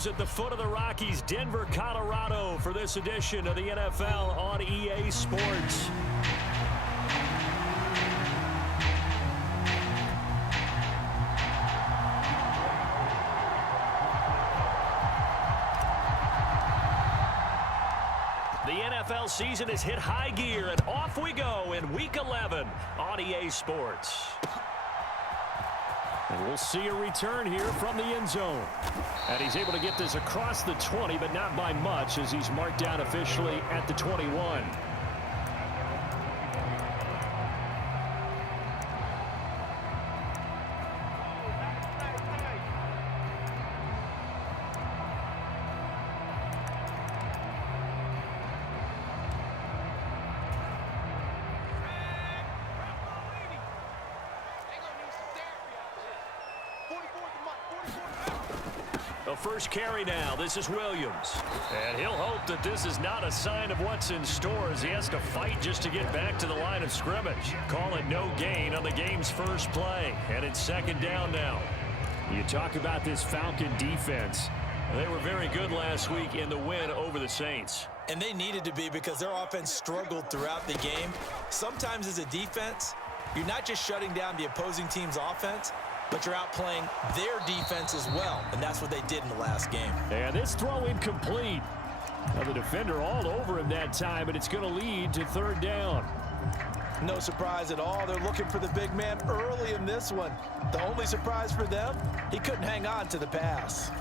Broncos at the foot of the Rockies, Denver, Colorado, for this edition of the NFL on EA Sports. The NFL season has hit high gear, and off we go in Week 11 on EA Sports. And we'll see a return here from the end zone. And he's able to get this across the 20, but not by much, as he's marked down officially at the 21. The first carry now. This is Williams. And he'll hope that this is not a sign of what's in store, as he has to fight just to get back to the line of scrimmage. Call it no gain on the game's first play. And it's second down now. You talk about this Falcon defense. They were very good last week in the win over the Saints. And they needed to be, because their offense struggled throughout the game. Sometimes as a defense, you're not just shutting down the opposing team's offense, but you're outplaying their defense as well, and that's what they did in the last game. And this throw incomplete. Now the defender all over him that time, and it's going to lead to third down. No surprise at all. They're looking for the big man early in this one. The only surprise for them, he couldn't hang on to the pass.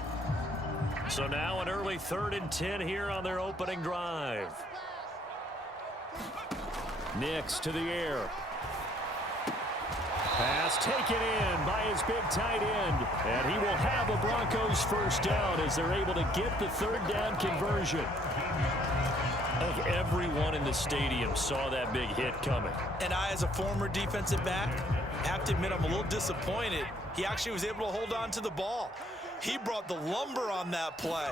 So now an early 3rd and 10 here on their opening drive. Nix to the air. Pass taken in by his big tight end. And he will have a Broncos first down as they're able to get the third down conversion. I think everyone in the stadium saw that big hit coming. And I, as a former defensive back, have to admit I'm a little disappointed. He actually was able to hold on to the ball. He brought the lumber on that play.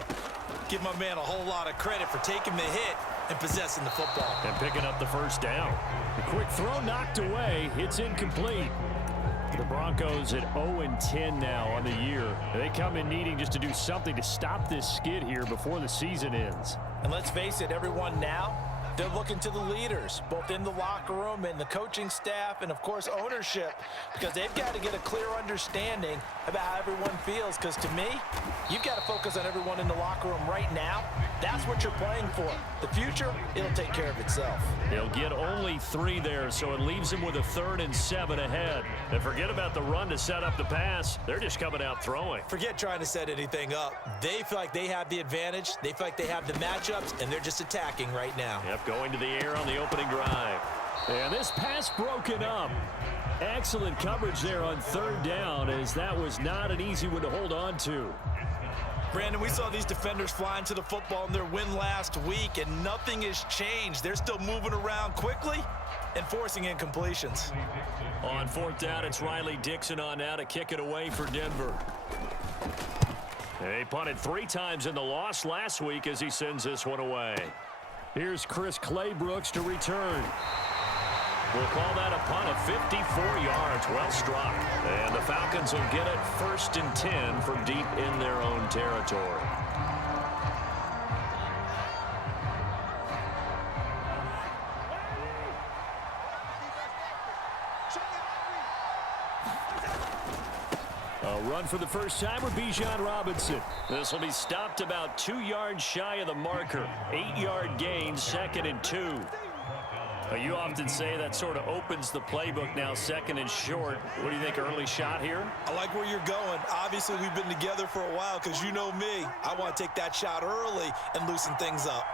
Give my man a whole lot of credit for taking the hit and possessing the football. And picking up the first down. The quick throw knocked away. It's incomplete. The Broncos at 0-10 now on the year. They come in needing just to do something to stop this skid here before the season ends. And let's face it, everyone now, they're looking to the leaders, both in the locker room and the coaching staff and, of course, ownership, because they've got to get a clear understanding about how everyone feels. Because to me, you've got to focus on everyone in the locker room right now. That's what you're playing for. The future, it'll take care of itself. He'll get only 3 there, so it leaves him with a 3rd and 7 ahead. And forget about the run to set up the pass. They're just coming out throwing. Forget trying to set anything up. They feel like they have the advantage. They feel like they have the matchups, and they're just attacking right now. Yep, going to the air on the opening drive. And this pass broken up. Excellent coverage there on 3rd down, as that was not an easy one to hold on to. Brandon, we saw these defenders flying to the football in their win last week, and nothing has changed. They're still moving around quickly and forcing incompletions. On 4th down, it's Riley Dixon on now to kick it away for Denver. They punted 3 times in the loss last week as he sends this one away. Here's Chris Claybrooks to return. We'll call that a punt of 54 yards. Well struck. And the Falcons will get it 1st and 10 from deep in their own territory. A run for the first time with Bijan Robinson. This will be stopped about 2 yards shy of the marker. 8-yard gain, 2nd and 2. You often say that sort of opens the playbook now, 2nd and short. What do you think, early shot here? I like where you're going. Obviously, we've been together for a while, because you know me. I want to take that shot early and loosen things up.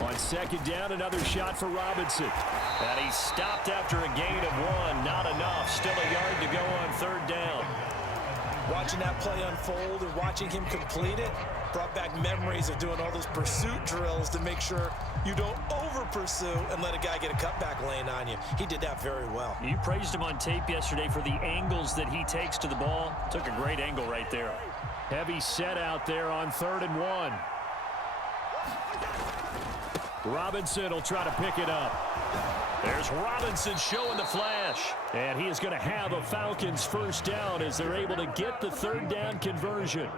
On 2nd down, another shot for Robinson. And he stopped after a gain of 1. Not enough. Still a yard to go on 3rd down. Watching that play unfold and watching him complete it brought back memories of doing all those pursuit drills to make sure you don't over-pursue and let a guy get a cutback lane on you. He did that very well. You praised him on tape yesterday for the angles that he takes to the ball. Took a great angle right there. Heavy set out there on 3rd and 1. Robinson will try to pick it up. There's Robinson showing the flash. And he is going to have a Falcons first down as they're able to get the third down conversion.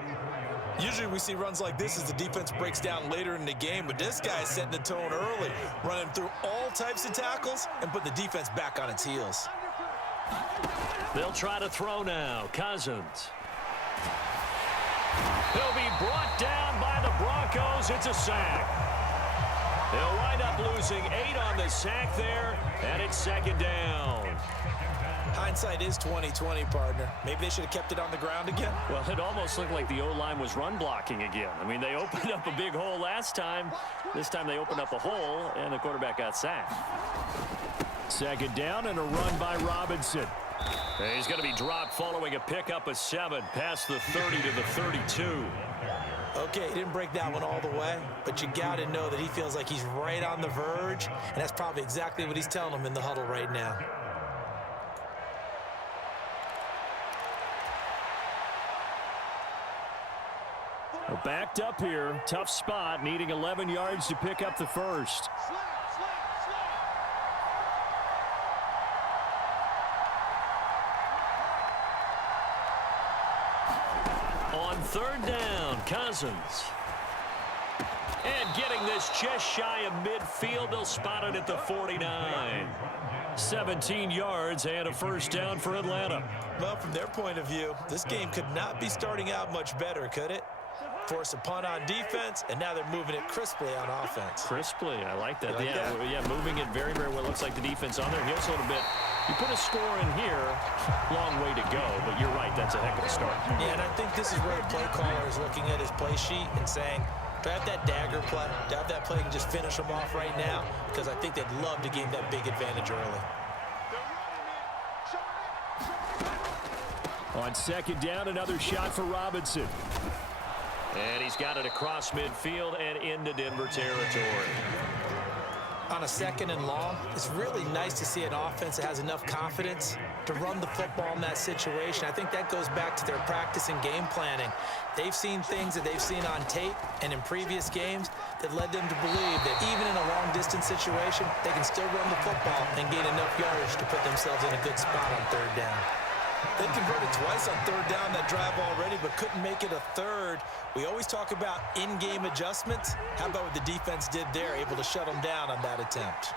Usually we see runs like this as the defense breaks down later in the game, but this guy is setting the tone early, running through all types of tackles and putting the defense back on its heels. They'll try to throw now. Cousins. He'll be brought down by the Broncos. It's a sack. They'll wind up losing 8 on the sack there, and it's second down. Hindsight is 20/20, partner. Maybe they should have kept it on the ground again. Well, it almost looked like the O-line was run blocking again. I mean, they opened up a big hole last time. This time they opened up a hole, and the quarterback got sacked. Second down and a run by Robinson. And he's going to be dropped following a pickup of 7 past the 30 to the 32. Okay, he didn't break that one all the way, but you got to know that he feels like he's right on the verge, and that's probably exactly what he's telling them in the huddle right now. Well, backed up here, tough spot, needing 11 yards to pick up the first. On third down, Cousins. And getting this just shy of midfield, they'll spot it at the 49. 17 yards and a first down for Atlanta. Well, from their point of view, this game could not be starting out much better, could it? Force a punt on defense, and now they're moving it crisply on offense. Crisply, I like that. You like that? Yeah, moving it very, very well. Looks like the defense on their heels a little bit. You put a score in here, long way to go, but you're right, that's a heck of a start. Yeah, and I think this is where the play caller is looking at his play sheet and saying, do I have that dagger play? Do I have that play and just finish them off right now? Because I think they'd love to gain that big advantage early. On second down, another shot for Robinson. And he's got it across midfield and into Denver territory. On a second and long, it's really nice to see an offense that has enough confidence to run the football in that situation. I think that goes back to their practice and game planning. They've seen things that they've seen on tape and in previous games that led them to believe that even in a long-distance situation, they can still run the football and gain enough yardage to put themselves in a good spot on third down. They converted twice on third down that drive already, but couldn't make it a third. We always talk about in-game adjustments. How about what the defense did there, able to shut them down on that attempt?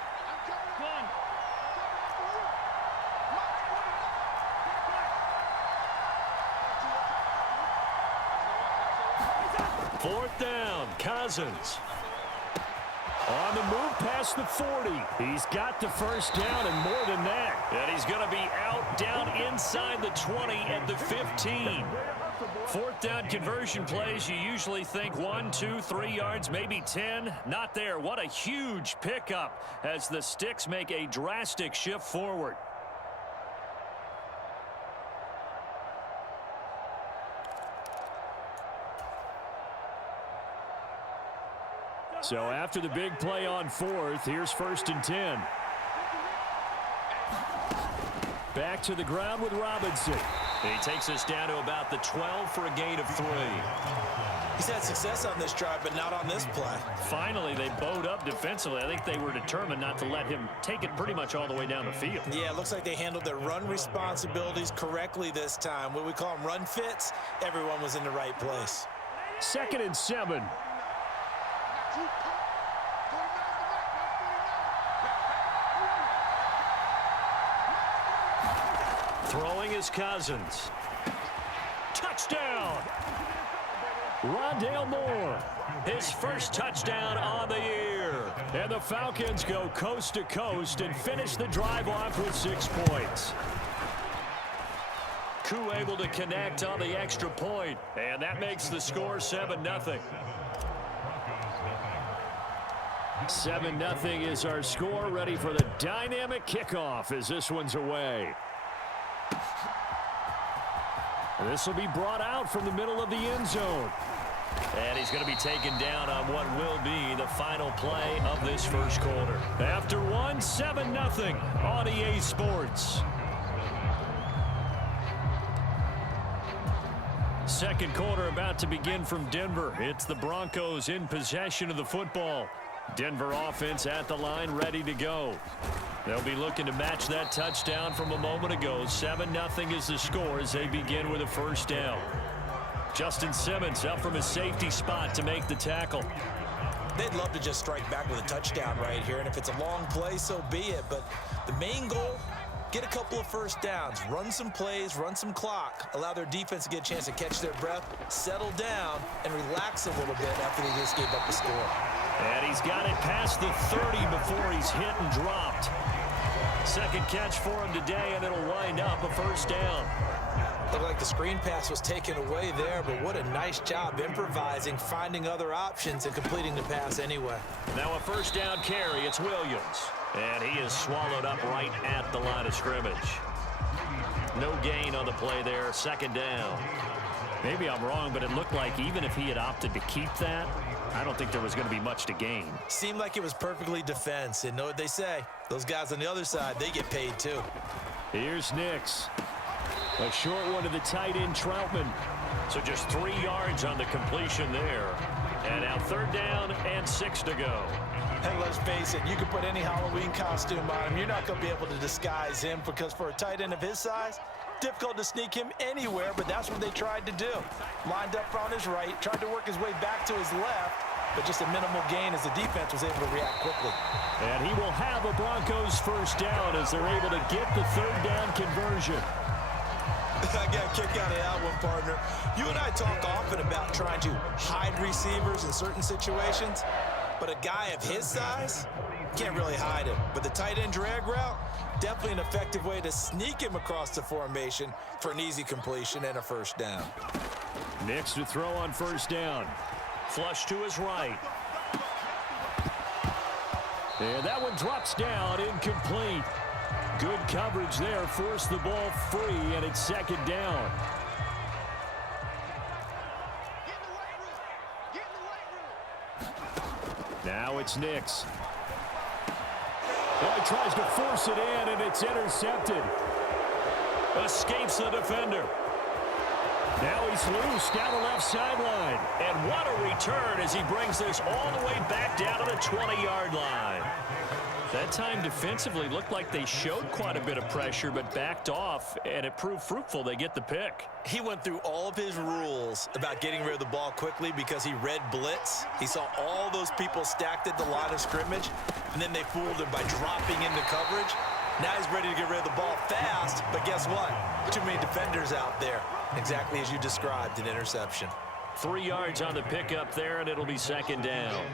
Fourth down, Cousins. On the move past the 40. He's got the first down and more than that. And he's going to be out down inside the 20 at the 15. Fourth down conversion plays, you usually think 1, 2, 3 yards, maybe 10. Not there. What a huge pickup as the Sticks make a drastic shift forward. So after the big play on fourth, here's first and 10. Back to the ground with Robinson. He takes us down to about the 12 for a gain of 3. He's had success on this drive, but not on this play. Finally, they bowed up defensively. I think they were determined not to let him take it pretty much all the way down the field. Yeah, it looks like they handled their run responsibilities correctly this time. What we call them run fits, everyone was in the right place. Second and 7. Throwing is Cousins. Touchdown! Rondale Moore, his first touchdown on the year. And the Falcons go coast to coast and finish the drive off with 6 points. Koo able to connect on the extra point, and that makes the score 7-0. 7-0 is our score, ready for the dynamic kickoff as this one's away. This will be brought out from the middle of the end zone. And he's going to be taken down on what will be the final play of this first quarter. After one, 7-0 on EA Sports. Second quarter about to begin from Denver. It's the Broncos in possession of the football. Denver offense at the line, ready to go. They'll be looking to match that touchdown from a moment ago. 7-0 is the score as they begin with a first down. Justin Simmons up from his safety spot to make the tackle. They'd love to just strike back with a touchdown right here, and if it's a long play, so be it. But the main goal, get a couple of first downs, run some plays, run some clock, allow their defense to get a chance to catch their breath, settle down, and relax a little bit after they just gave up the score. And he's got it past the 30 before he's hit and dropped. Second catch for him today, and it'll wind up a first down. Looked like the screen pass was taken away there, but what a nice job improvising, finding other options, and completing the pass anyway. Now a first down carry. It's Williams. And he is swallowed up right at the line of scrimmage. No gain on the play there. Second down. Maybe I'm wrong, but it looked like even if he had opted to keep that, I don't think there was going to be much to gain. Seemed like it was perfectly defense. And know what they say? Those guys on the other side, they get paid too. Here's Nix. A short one to the tight end, Troutman. So just 3 yards on the completion there. And now third down and 6 to go. And let's face it, you can put any Halloween costume on him. You're not going to be able to disguise him because for a tight end of his size, difficult to sneak him anywhere, but that's what they tried to do. Lined up on his right, tried to work his way back to his left, but just a minimal gain as the defense was able to react quickly. And he will have a Broncos first down as they're able to get the third down conversion. I got a kick out of that one, partner. You and I talk often about trying to hide receivers in certain situations, but a guy of his size can't really hide him. But the tight end drag route, definitely an effective way to sneak him across the formation for an easy completion and a first down. Nix to throw on first down. Flush to his right. And that one drops down, incomplete. Good coverage there, forced the ball free, and it's second down. Now it's Nix. Well, he tries to force it in, and it's intercepted. Escapes the defender. Now he's loose down the left sideline. And what a return as he brings this all the way back down to the 20-yard line. That time defensively looked like they showed quite a bit of pressure but backed off, and it proved fruitful. They get the pick. He went through all of his rules about getting rid of the ball quickly because he read blitz. He saw all those people stacked at the line of scrimmage, and then they fooled him by dropping into coverage. Now he's ready to get rid of the ball fast, but guess what? Too many defenders out there. Exactly as you described, an interception. 3 yards on the pickup there, and it'll be second down.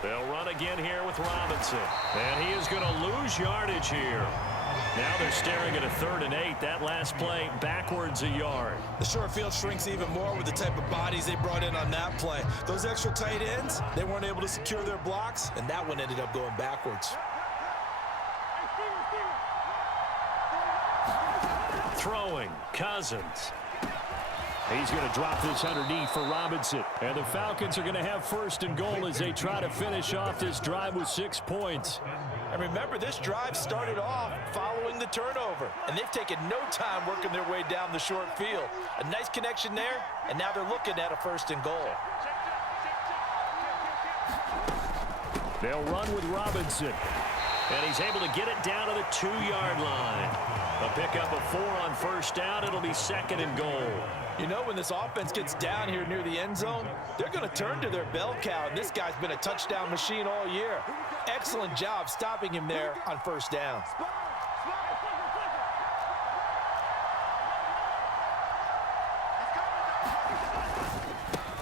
They'll run again here with Robinson. And he is going to lose yardage here. Now they're staring at a 3rd and 8. That last play backwards a yard. The short field shrinks even more with the type of bodies they brought in on that play. Those extra tight ends, they weren't able to secure their blocks, and that one ended up going backwards. Throwing, Cousins. He's going to drop this underneath for Robinson. And the Falcons are going to have 1st and goal as they try to finish off this drive with 6 points. And remember, this drive started off following the turnover, and they've taken no time working their way down the short field. A nice connection there, and now they're looking at a 1st and goal. They'll run with Robinson. And he's able to get it down to the 2-yard line. A pickup of 4 on first down. It'll be 2nd and goal. You know, when this offense gets down here near the end zone, they're going to turn to their bell cow, and this guy's been a touchdown machine all year. Excellent job stopping him there on first down.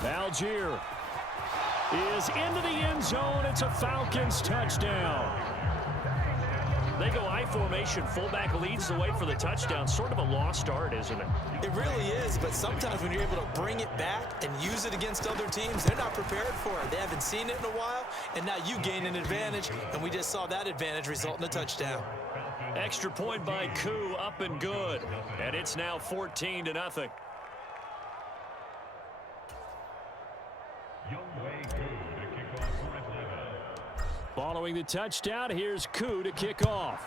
Algier is into the end zone. It's a Falcons touchdown. They go I formation. Fullback leads the way for the touchdown. Sort of a lost art, isn't it? It really is, but sometimes when you're able to bring it back and use it against other teams, they're not prepared for it. They haven't seen it in a while, and now you gain an advantage, and we just saw that advantage result in a touchdown. Extra point by Koo, up and good. And it's now 14-0. Following the touchdown, here's Koo to kick off.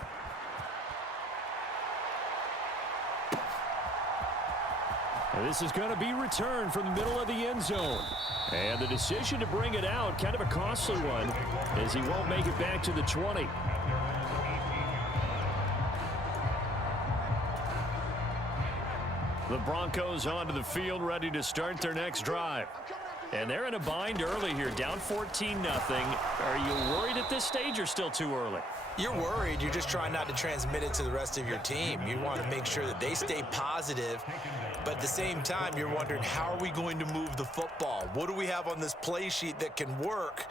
This is going to be returned from the middle of the end zone. And the decision to bring it out, kind of a costly one, as he won't make it back to the 20. The Broncos onto the field, ready to start their next drive. And they're in a bind early here, down 14-0. Are you worried at this stage or still too early? You're worried. You're just trying not to transmit it to the rest of your team. You want to make sure that they stay positive, but at the same time, you're wondering, how are we going to move the football? What do we have on this play sheet that can work?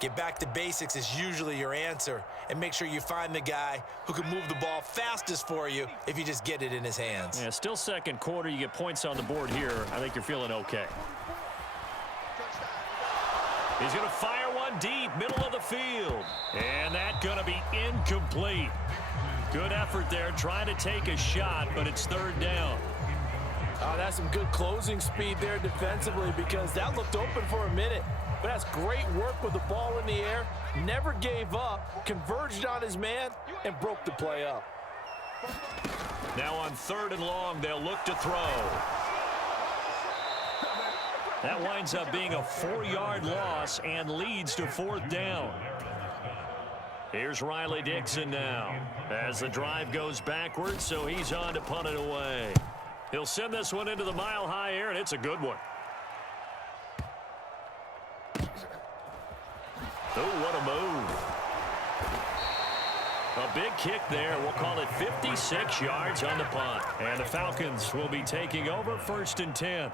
Get back to basics is usually your answer, and make sure you find the guy who can move the ball fastest for you if you just get it in his hands. Yeah, still second quarter. You get points on the board here. I think you're feeling okay. He's going to fire one deep, middle of the field. And that's going to be incomplete. Good effort there, trying to take a shot, but it's third down. Oh, that's some good closing speed there defensively, because that looked open for a minute. But that's great work with the ball in the air. Never gave up, converged on his man, and broke the play up. Now on 3rd and long, they'll look to throw. That winds up being a 4-yard loss and leads to 4th down. Here's Riley Dixon now as the drive goes backwards, so he's on to punt it away. He'll send this one into the mile-high air, and it's a good one. Oh, what a move. A big kick there. We'll call it 56 yards on the punt. And the Falcons will be taking over 1st and 10.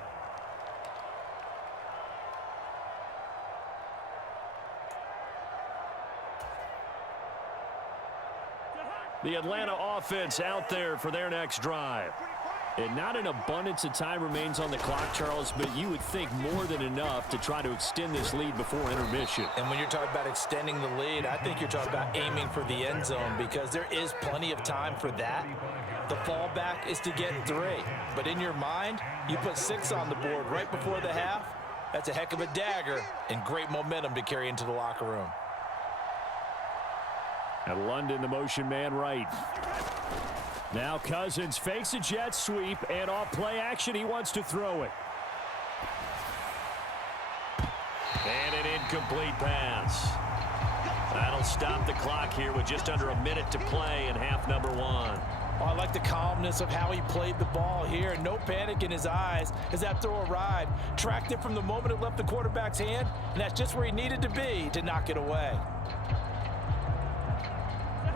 The Atlanta offense out there for their next drive. And not an abundance of time remains on the clock, Charles, but you would think more than enough to try to extend this lead before intermission. And when you're talking about extending the lead, I think you're talking about aiming for the end zone, because there is plenty of time for that. The fallback is to get 3. But in your mind, you put 6 on the board right before the half. That's a heck of a dagger and great momentum to carry into the locker room. And London, the motion man right. Now Cousins fakes a jet sweep, and off play action, he wants to throw it. And an incomplete pass. That'll stop the clock here with just under a minute to play in half number 1. Oh, I like the calmness of how he played the ball here. No panic in his eyes as that throw arrived. Tracked it from the moment it left the quarterback's hand, and that's just where he needed to be to knock it away.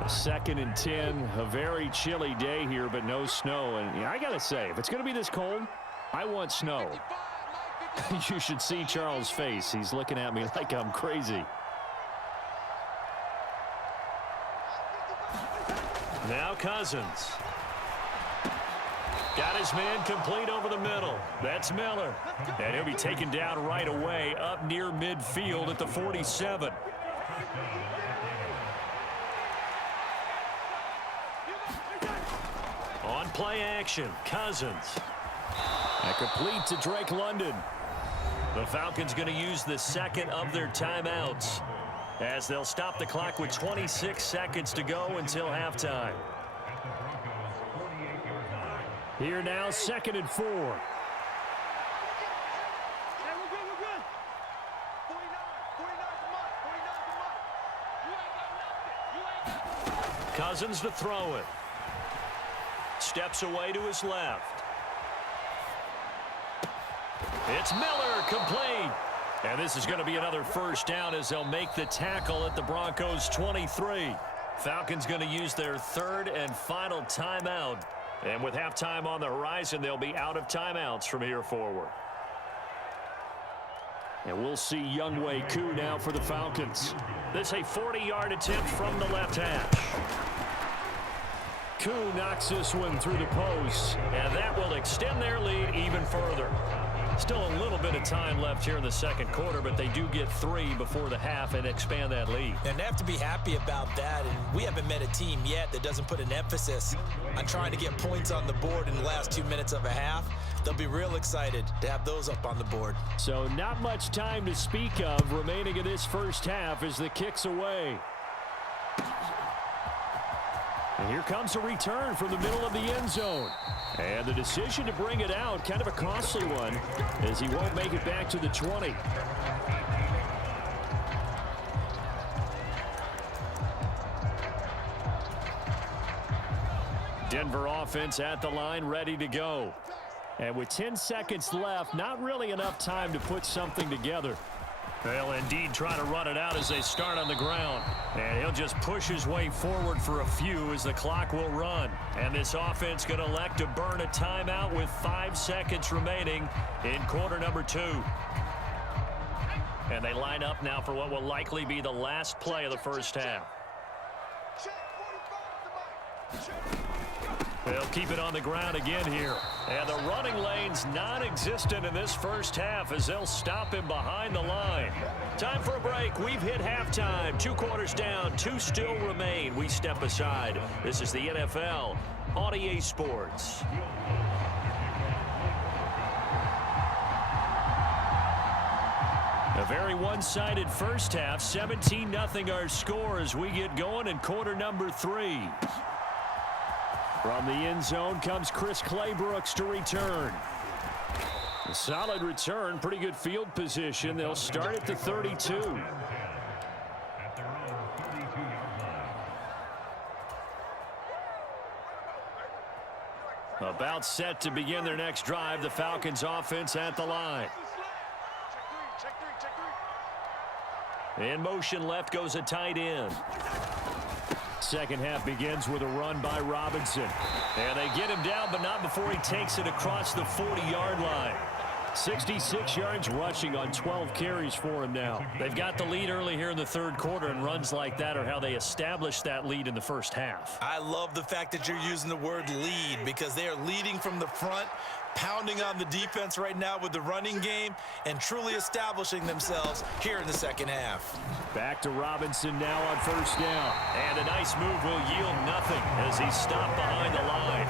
2nd and 10, a very chilly day here, but no snow. And I got to say, if it's going to be this cold, I want snow. You should see Charles' face. He's looking at me like I'm crazy. Now Cousins. Got his man complete over the middle. That's Miller. And he'll be taken down right away up near midfield at the 47. On play action, Cousins. And complete to Drake London. The Falcons going to use the 2nd of their timeouts as they'll stop the clock with 26 seconds to go until halftime. Here now, 2nd and 4. Cousins to throw it. Steps away to his left. It's Miller, complete. And this is going to be another 1st down as they'll make the tackle at the Broncos 23. Falcons going to use their 3rd and final timeout. And with halftime on the horizon, they'll be out of timeouts from here forward. And we'll see Younghoe Koo now for the Falcons. This is a 40-yard attempt from the left hash. Koo knocks this one through the post, and that will extend their lead even further. Still a little bit of time left here in the 2nd quarter, but they do get 3 before the half and expand that lead. And they have to be happy about that, and we haven't met a team yet that doesn't put an emphasis on trying to get points on the board in the last 2 minutes of a half. They'll be real excited to have those up on the board. So not much time to speak of remaining in this 1st half as the kick's away. And here comes a return from the middle of the end zone. And the decision to bring it out, kind of a costly one, as he won't make it back to the 20. Denver offense at the line, ready to go. And with 10 seconds left, not really enough time to put something together. They'll indeed try to run it out as they start on the ground. And he'll just push his way forward for a few as the clock will run. And this offense going to elect to burn a timeout with 5 seconds remaining in quarter number 2. And they line up now for what will likely be the last play of the first half. They'll keep it on the ground again here. And the running lane's non-existent in this first half as they'll stop him behind the line. Time for a break. We've hit halftime. 2 quarters down. 2 still remain. We step aside. This is the NFL on EA Sports. A very one-sided first half. 17-0 our score as we get going in quarter number 3. From the end zone comes Chris Claybrooks to return. A solid return, pretty good field position. They'll start at the 32. About set to begin their next drive. The Falcons offense at the line. In motion left goes a tight end. Second half begins with a run by Robinson. And they get him down, but not before he takes it across the 40-yard line. 66 yards rushing on 12 carries for him now. They've got the lead early here in the third quarter, and runs like that are how they established that lead in the first half. I love the fact that you're using the word lead because they are leading from the front, pounding on the defense right now with the running game, and truly establishing themselves here in the second half. Back to Robinson now on first down. And a nice move will yield nothing as he's stopped behind the line.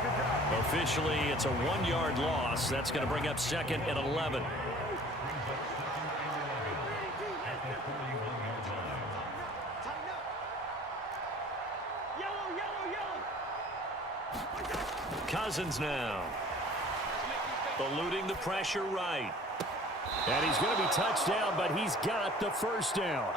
Officially, it's a 1-yard loss. That's going to bring up second and 11. Cousins now. Eluding the pressure right. And he's going to be touched down, but he's got the first down.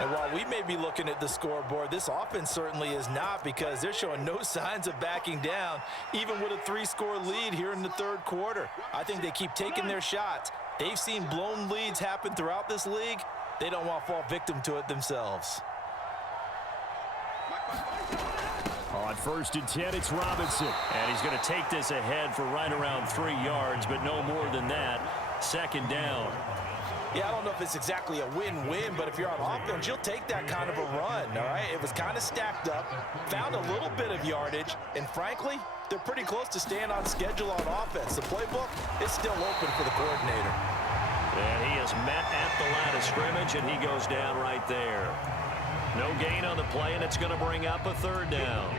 And while we may be looking at the scoreboard, this offense certainly is not, because they're showing no signs of backing down, even with a 3-score lead here in the third quarter. I think they keep taking their shots. They've seen blown leads happen throughout this league. They don't want to fall victim to it themselves. On first and 10, it's Robinson. And he's going to take this ahead for right around 3 yards, but no more than that. Second down. Yeah, I don't know if it's exactly a win-win, but if you're on offense, you'll take that kind of a run, all right? It was kind of stacked up, found a little bit of yardage, and frankly, they're pretty close to staying on schedule on offense. The playbook is still open for the coordinator. And he is met at the line of scrimmage, and he goes down right there. No gain on the play, and it's going to bring up a third down.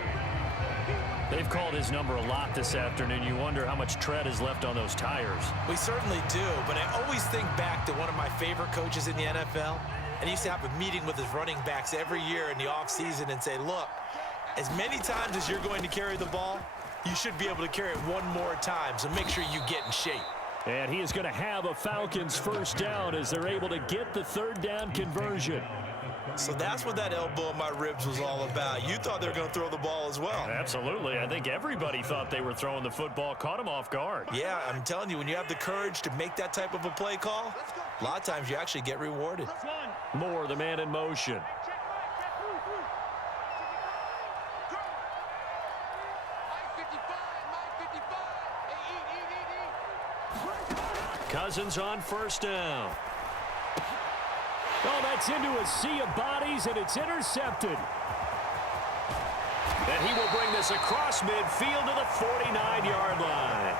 They've called his number a lot this afternoon. You wonder how much tread is left on those tires. We certainly do, but I always think back to one of my favorite coaches in the NFL, and he used to have a meeting with his running backs every year in the offseason and say, look, as many times as you're going to carry the ball, you should be able to carry it one more time, so make sure you get in shape. And he is going to have a Falcons first down as they're able to get the third down conversion. So that's what that elbow in my ribs was all about. You thought they were going to throw the ball as well. Absolutely. I think everybody thought they were throwing the football, caught him off guard. Yeah, I'm telling you, when you have the courage to make that type of a play call, a lot of times you actually get rewarded. Moore, the man in motion. Cousins on first down. Oh, that's into a sea of bodies, and it's intercepted. And he will bring this across midfield to the 49-yard line.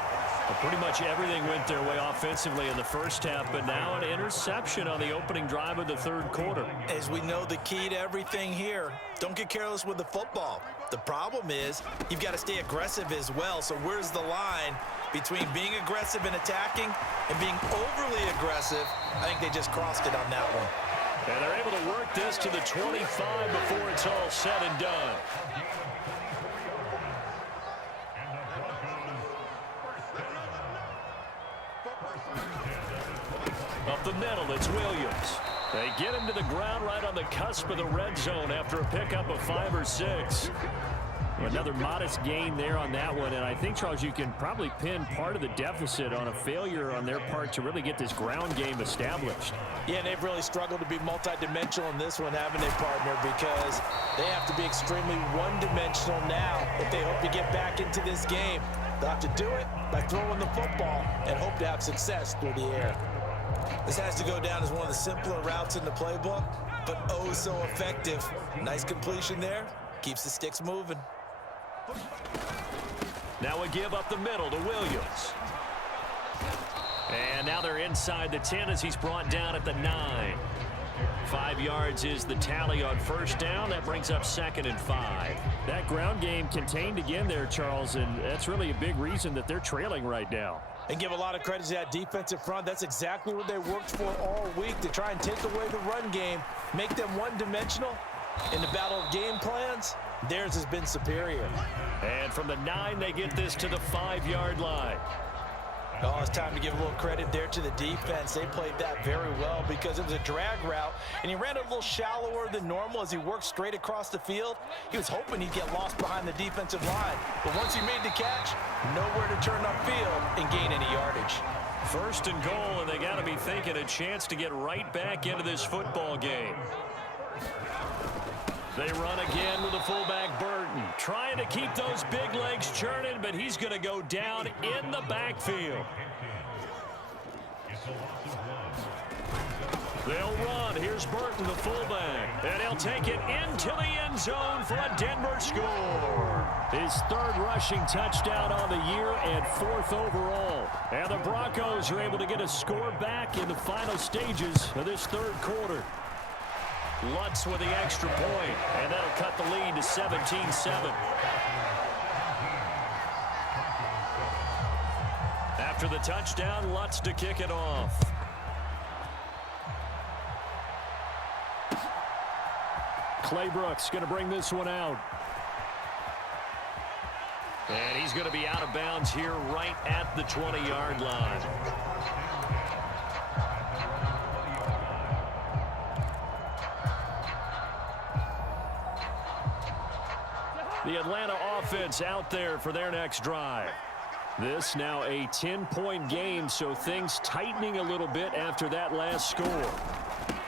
Well, pretty much everything went their way offensively in the first half, but now an interception on the opening drive of the third quarter. As we know, the key to everything here, don't get careless with the football. The problem is you've got to stay aggressive as well. So where's the line between being aggressive and attacking and being overly aggressive? I think they just crossed it on that one. And they're able to work this to the 25 before it's all said and done. Up the middle, it's Williams. They get him to the ground right on the cusp of the red zone after a pickup of 5 or 6. Another modest gain there on that one, and I think, Charles, you can probably pin part of the deficit on a failure on their part to really get this ground game established. Yeah, and they've really struggled to be multidimensional in this one, haven't they, partner? Because they have to be extremely one-dimensional now if they hope to get back into this game. They'll have to do it by throwing the football and hope to have success through the air. This has to go down as one of the simpler routes in the playbook, but oh so effective. Nice completion there. Keeps the sticks moving. Now a give up the middle to Williams. And now they're inside the 10 as he's brought down at the 9. 5 yards is the tally on first down. That brings up 2nd and 5. That ground game contained again there, Charles, and that's really a big reason that they're trailing right now. And give a lot of credit to that defensive front. That's exactly what they worked for all week, to try and take away the run game, make them one-dimensional. In the battle of game plans, theirs has been superior. And from the 9, they get this to the 5-yard line. Oh, it's time to give a little credit there to the defense. They played that very well because it was a drag route, and he ran a little shallower than normal as he worked straight across the field. He was hoping he'd get lost behind the defensive line, but once he made the catch, nowhere to turn upfield and gain any yardage. 1st and goal, and they got to be thinking a chance to get right back into this football game. They run again with the fullback Burton, trying to keep those big legs churning, but he's going to go down in the backfield. They'll run. Here's Burton, the fullback, and he'll take it into the end zone for a Denver score. His 3rd rushing touchdown on the year and 4th overall. And the Broncos are able to get a score back in the final stages of this 3rd quarter. Lutz with the extra point, and that'll cut the lead to 17-7. After the touchdown, Lutz to kick it off. Claybrooks going to bring this one out. And he's going to be out of bounds here right at the 20-yard line. The Atlanta offense out there for their next drive. This now a 10-point game, so things tightening a little bit after that last score.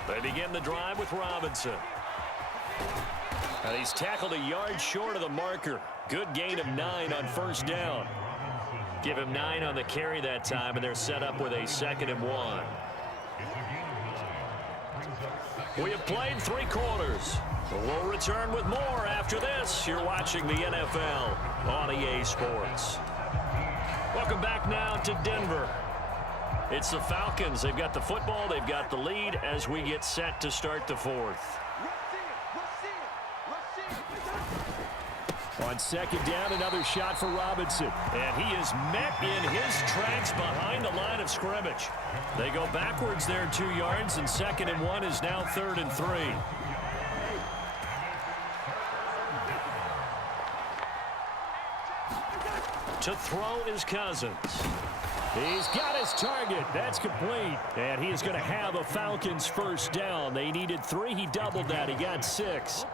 They begin the drive with Robinson. And he's tackled a yard short of the marker. Good gain of 9 on first down. Give him 9 on the carry that time, and they're set up with a 2nd and 1. We have played 3 quarters. We'll return with more after this. You're watching the NFL on EA Sports. Welcome back now to Denver. It's the Falcons. They've got the football. They've got the lead as we get set to start the 4th. On 2nd down, another shot for Robinson. And he is met in his tracks behind the line of scrimmage. They go backwards there 2 yards, and 2nd and 1 is now 3rd and 3. To throw is Cousins. He's got his target. That's complete. And he is going to have a Falcons first down. They needed 3. He doubled that. He got 6.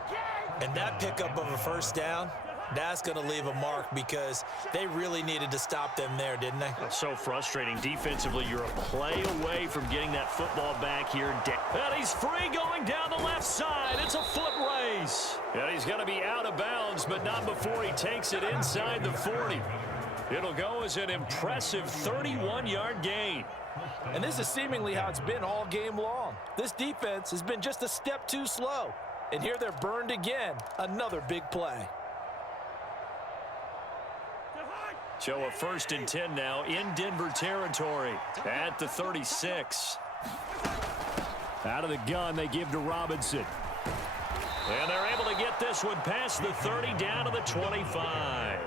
And that pickup of a first down, that's going to leave a mark because they really needed to stop them there, didn't they? That's so frustrating. Defensively, you're a play away from getting that football back here. And he's free going down the left side. It's a foot race. And he's going to be out of bounds, but not before he takes it inside the 40. It'll go as an impressive 31-yard gain. And this is seemingly how it's been all game long. This defense has been just a step too slow. And here they're burned again. Another big play. So a 1st and 10 now in Denver territory at the 36. Out of the gun, they give to Robinson. And they're able to get this one past the 30 down to the 25.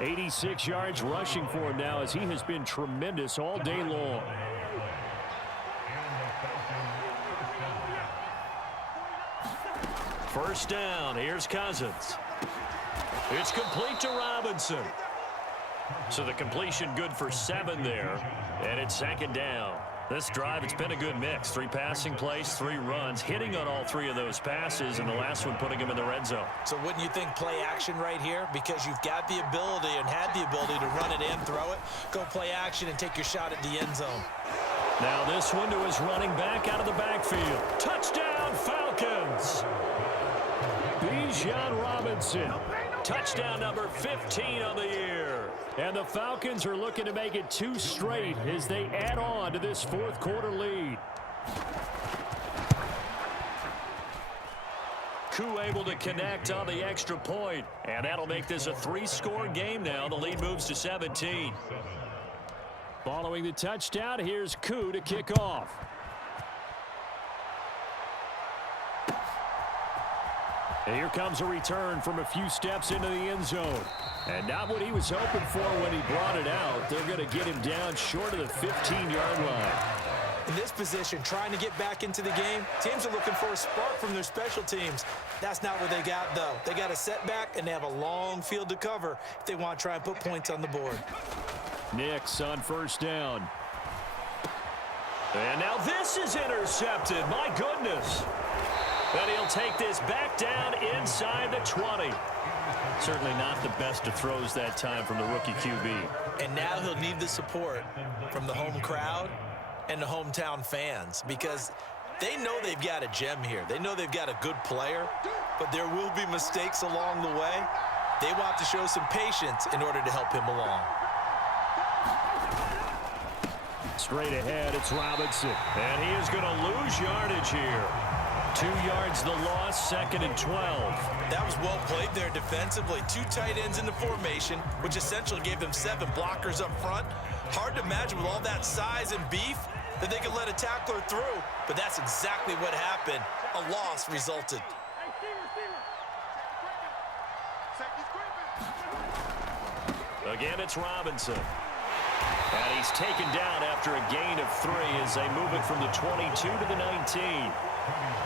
86 yards rushing for him now as he has been tremendous all day long. First down. Here's Cousins. It's complete to Robinson. So the completion good for 7 there. And it's second down. This drive, it's been a good mix. 3 passing plays, 3 runs, hitting on all 3 of those passes, and the last one putting him in the red zone. So wouldn't you think play action right here? Because you've got the ability and had the ability to run it in, throw it, go play action, and take your shot at the end zone. Now this one to his running back out of the backfield. Touchdown, Falcons! Bijan Robinson. Touchdown number 15 on the year. And the Falcons are looking to make it 2 straight as they add on to this 4th quarter lead. Koo able to connect on the extra point. And that'll make this a 3-score game now. The lead moves to 17. Following the touchdown, here's Koo to kick off. And here comes a return from a few steps into the end zone. And not what he was hoping for when he brought it out. They're going to get him down short of the 15-yard line. In this position, trying to get back into the game, teams are looking for a spark from their special teams. That's not what they got, though. They got a setback, and they have a long field to cover if they want to try and put points on the board. Nix on first down. And now this is intercepted. My goodness. And he'll take this back down inside the 20. Certainly not the best of throws that time from the rookie QB. And now he'll need the support from the home crowd and the hometown fans because they know they've got a gem here. They know they've got a good player, but there will be mistakes along the way. They want to show some patience in order to help him along. Straight ahead, it's Robinson. And he is going to lose yardage here. 2 yards the loss, 2nd and 12. That was well played there defensively. 2 tight ends in the formation, which essentially gave them 7 blockers up front. Hard to imagine with all that size and beef that they could let a tackler through, but that's exactly what happened. A loss resulted. Again, it's Robinson. And he's taken down after a gain of 3 as they move it from the 22 to the 19.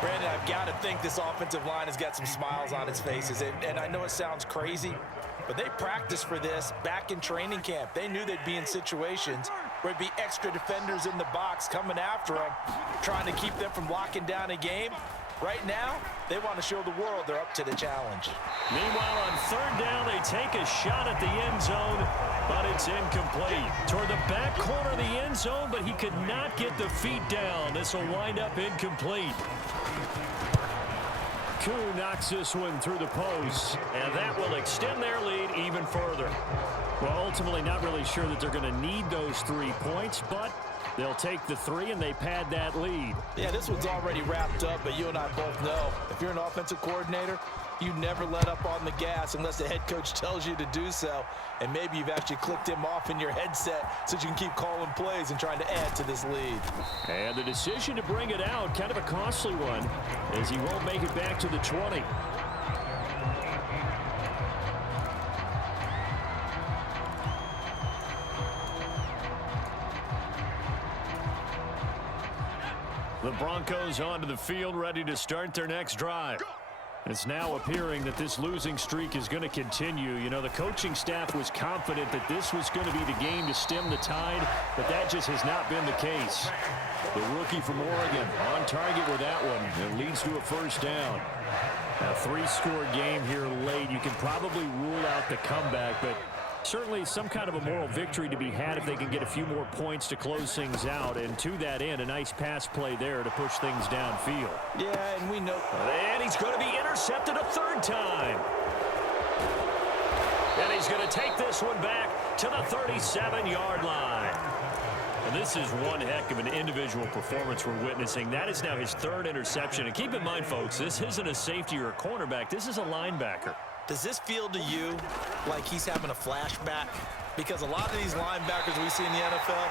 Brandon, I've got to think this offensive line has got some smiles on its faces. And I know it sounds crazy, but they practiced for this back in training camp. They knew they'd be in situations where it'd be extra defenders in the box coming after them, trying to keep them from locking down a game. Right now, they want to show the world they're up to the challenge. Meanwhile, on 3rd down, they take a shot at the end zone, but it's incomplete. Toward the back corner of the end zone, but he could not get the feet down. This will wind up incomplete. Koo knocks this one through the post, and that will extend their lead even further. Well, ultimately, not really sure that they're going to need those 3 points, but they'll take the 3 and they pad that lead. Yeah, this one's already wrapped up, but you and I both know if you're an offensive coordinator, you never let up on the gas unless the head coach tells you to do so. And maybe you've actually clicked him off in your headset so you can keep calling plays and trying to add to this lead. And the decision to bring it out, kind of a costly one, as he won't make it back to the 20. The Broncos onto the field, ready to start their next drive. It's now appearing that this losing streak is going to continue. You know, the coaching staff was confident that this was going to be the game to stem the tide, but that just has not been the case. The rookie from Oregon on target with that one. It leads to a first down. A 3-score game here late. You can probably rule out the comeback, but certainly some kind of a moral victory to be had if they can get a few more points to close things out. And to that end, a nice pass play there to push things downfield. Yeah, and we know. And he's going to be intercepted a 3rd time. And he's going to take this one back to the 37-yard line. And this is one heck of an individual performance we're witnessing. That is now his 3rd interception. And keep in mind, folks, this isn't a safety or a cornerback. This is a linebacker. Does this feel to you like he's having a flashback? Because a lot of these linebackers we see in the NFL,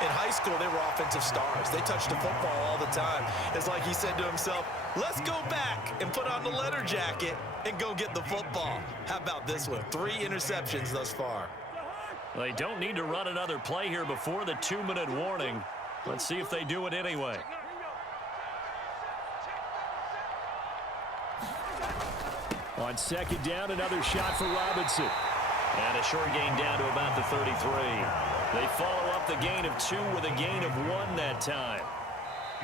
in high school, they were offensive stars. They touched the football all the time. It's like he said to himself, let's go back and put on the letter jacket and go get the football. How about this one? 3 interceptions thus far. They don't need to run another play here before the 2-minute warning. Let's see if they do it anyway. On second down, another shot for Robinson. And a short gain down to about the 33. They follow up the gain of 2 with a gain of 1 that time.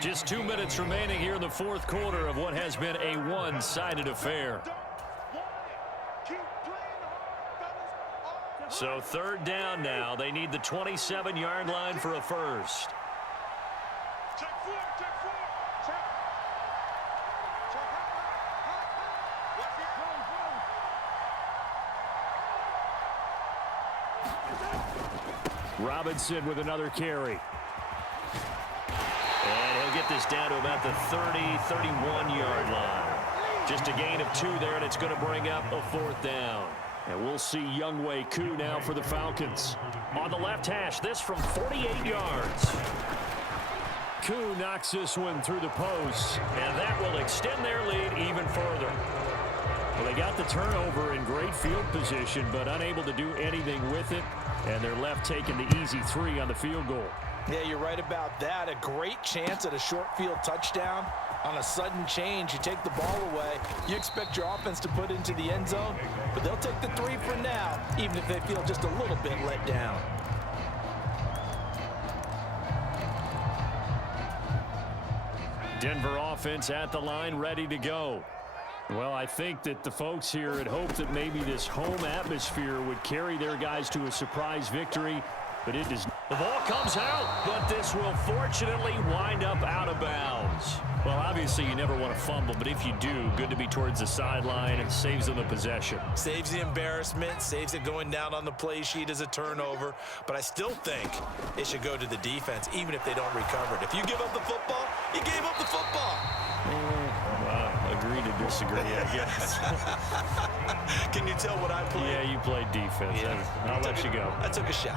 Just 2 minutes remaining here in the fourth quarter of what has been a one-sided affair. So third down now. They need the 27-yard line for a first. Robinson with another carry. And he'll get this down to about the 30, 31-yard line. Just a gain of 2 there, and it's going to bring up a fourth down. And we'll see Younghoe Koo now for the Falcons. On the left hash, this from 48 yards. Koo knocks this one through the post, and that will extend their lead even further. Well, they got the turnover in great field position, but unable to do anything with it, and they're left taking the easy 3 on the field goal. Yeah, you're right about that. A great chance at a short field touchdown. On a sudden change, you take the ball away. You expect your offense to put into the end zone, but they'll take the 3 for now, even if they feel just a little bit let down. Denver offense at the line, ready to go. Well, I think that the folks here had hoped that maybe this home atmosphere would carry their guys to a surprise victory, but it does not. The ball comes out, but this will fortunately wind up out of bounds. Well, obviously you never want to fumble, but if you do, good to be towards the sideline. It saves them the possession. Saves the embarrassment, saves it going down on the play sheet as a turnover, but I still think it should go to the defense, even if they don't recover it. If you give up the football, you gave up the football. Agree to disagree, I guess. Can you tell what I played? Yeah, you played defense. Yeah. I'll let you go. I took a shot.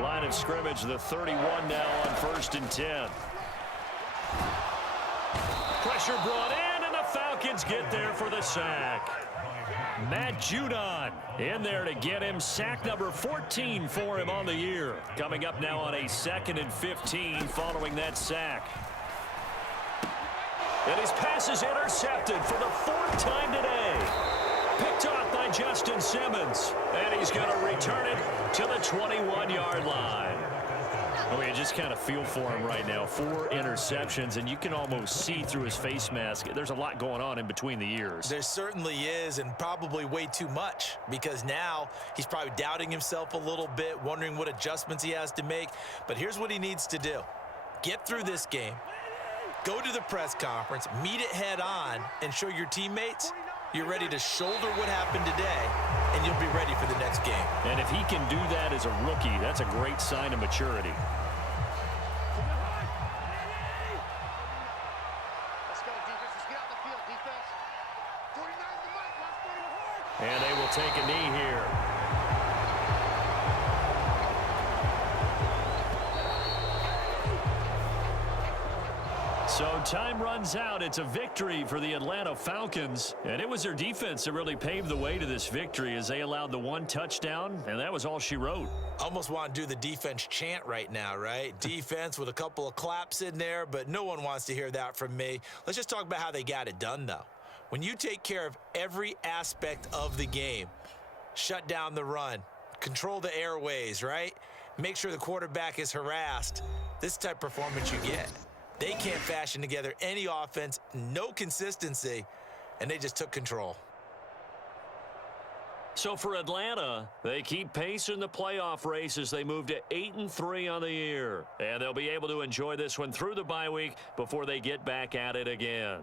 Line of scrimmage, the 31 now on 1st and 10. Pressure brought in, and the Falcons get there for the sack. Matt Judon in there to get him. Sack number 14 for him on the year. Coming up now on a 2nd and 15 following that sack. And his pass is intercepted for the 4th time today. Picked off by Justin Simmons. And he's going to return it to the 21-yard line. Oh, you just kind of feel for him right now. 4 interceptions, and you can almost see through his face mask. There's a lot going on in between the ears. There certainly is, and probably way too much, because now he's probably doubting himself a little bit, wondering what adjustments he has to make. But here's what he needs to do. Get through this game. Go to the press conference, meet it head on, and show your teammates you're ready to shoulder what happened today, and you'll be ready for the next game. And if he can do that as a rookie, that's a great sign of maturity. And they will take a knee here. So time runs out. It's a victory for the Atlanta Falcons. And it was their defense that really paved the way to this victory as they allowed the 1 touchdown, and that was all she wrote. Almost want to do the defense chant right now, right? Defense with a couple of claps in there, but no one wants to hear that from me. Let's just talk about how they got it done, though. When you take care of every aspect of the game, shut down the run, control the airways, right? Make sure the quarterback is harassed. This type of performance you get. They can't fashion together any offense, no consistency, and they just took control. So for Atlanta, they keep pace in the playoff race as they move to 8-3 on the year. And they'll be able to enjoy this one through the bye week before they get back at it again.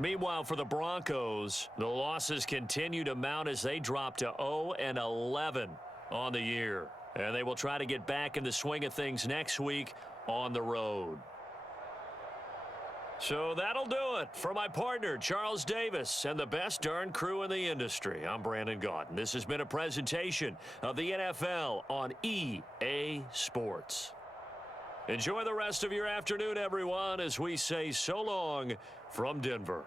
Meanwhile, for the Broncos, the losses continue to mount as they drop to 0-11 on the year. And they will try to get back in the swing of things next week on the road. So that'll do it for my partner, Charles Davis, and the best darn crew in the industry. I'm Brandon Gaudin. This has been a presentation of the NFL on EA Sports. Enjoy the rest of your afternoon, everyone, as we say so long from Denver.